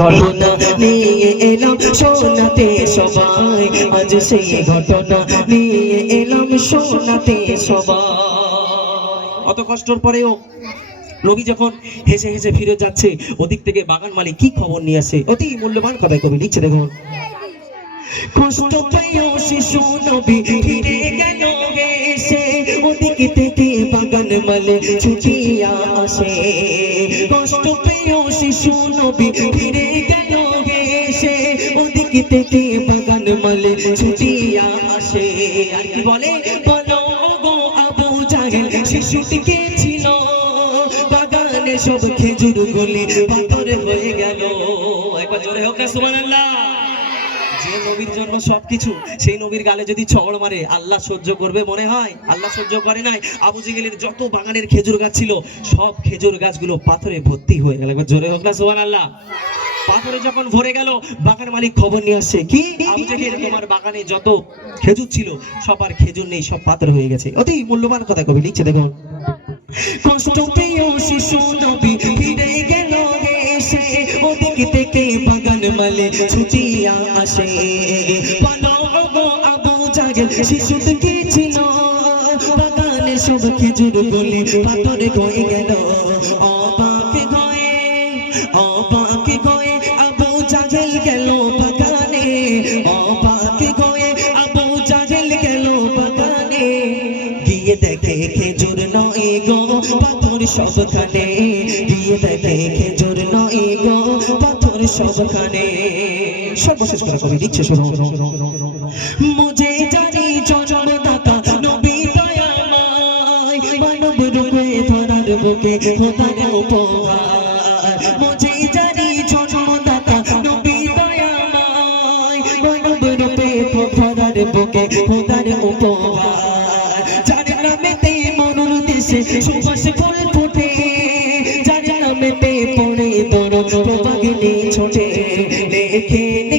ঘটনা নিয়ে এলাম শোনাতে সবাই, আজ সেই ঘটনা নিয়ে এলাম শোনাতে সবাই। অত কষ্টর পরেও নবী যখন হেসে হেসে ফিরে যাচ্ছে, ওদিক থেকে বাগান মালিক কি খবর নিয়ে আসে, অতি মূল্যবান কথায় কবি লিখছে দেখুন। কষ্ট পেয়েও শিশু নবী ফিরে গেল এসে, ওদিক থেকে বাগান মালিক ছুটিয়া আসে। কষ্ট পেয়েও শিশু নবী ফিরে গেল এসে, ওদিক থেকে বাগান মালিক ছুটিয়া আসে। আর কি বলে, বলো গো আবু জাহেল শিশুটি কে ছিল, বাগানে সব খেজুর গলি পাথরে হয়ে গেল। একবার জোরে হোক না সুবহানাল্লাহ। যে নবীর জন্য সবকিছু, সেই নবীর গালে যদি ছড় মারে আল্লাহ সহ্য করবে মনে হয়? আল্লাহ সহ্য করে নাই। আবু জেহেলের যত বাগানের খেজুর গাছ ছিল সব খেজুর গাছগুলো পাথরে ভর্তি হয়ে গেল। একবার জোরে হোক না সুবহানাল্লাহ। পাথরে যখন ভরে গেল, বাগান মালিক খবর নিয়ে আসছে, কি আবু জেহেল তোমার বাগানে যত খেজুর ছিল সব আর খেজুর নেই, সব পাথর হয়ে গেছে। অতি মূল্যবান কথা কবি লিখছে দেখুন। কষ্ট পেয়েও শিশু নবী ফিরে গেল এসে, ওদিক থেকে বাগান মালিক ছুটিয়া আসে। বলো গো আবু জাহেল শিশুটি কে ছিল, বাগানে সব খেজুর গলি পাথরে হয়ে গেল। অবাক হয়ে অবাক হয়ে আবু জাহেল গেল বাগানে, অবাক হয়ে আবু জাহেল গেল বাগানে। গিয়ে দেখে খেজুর নয় গো পাথর সবখানে, গিয়ে দেখে খেজুর নয় গো পাথর সবখানে। সর্বশেষ করে কবি লিখছে শোনো। মুঝে জানি জন্মদাতা নবী দয়াময়, মানব রূপে ধরার বুকে খোদার উপহার। মুঝে জানি জন্মদাতা নবী দয়াময়, মানব রূপে ধরার বুকে খোদার উপহার। যার নামেতে মনুর দেশে সুবাস ফুল ফোটে, যার নামেতে পড়ে দরদ প্রবাহিনী ছোটে। লেখেন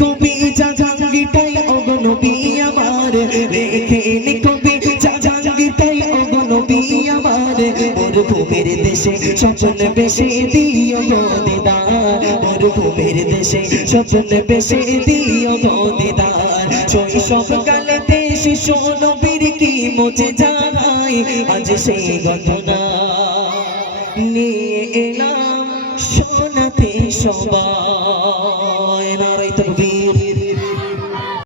কবি জাহাঙ্গীরটাই ওগো নবী আমার, লেখেন কবি জাহাঙ্গীরটাই ওগো নবী আমার। মরুভূমির দেশে স্বপ্ন বেশে দিও গো দিদার, মরুভূমির দেশে স্বপ্ন বেশে দিও গো দিদার। শৈশব কালেতে শিশু নবীর কি মুছে যায়, আজ সেই ঘটনা নিয়ে এলাম শোনাতে সবাই।